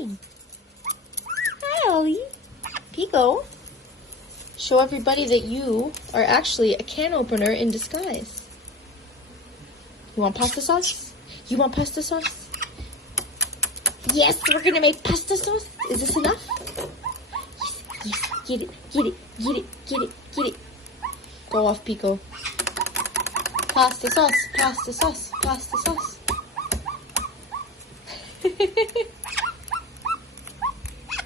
doing? Hi, Ollie. Pico. Show everybody that you are actually a can opener in disguise. You want pasta sauce? You want pasta sauce? Yes, we're gonna make pasta sauce. Is this enough? Yes, get it, get it, get it, get it, get it. Go off, Pico. Pasta sauce, pasta sauce, pasta sauce.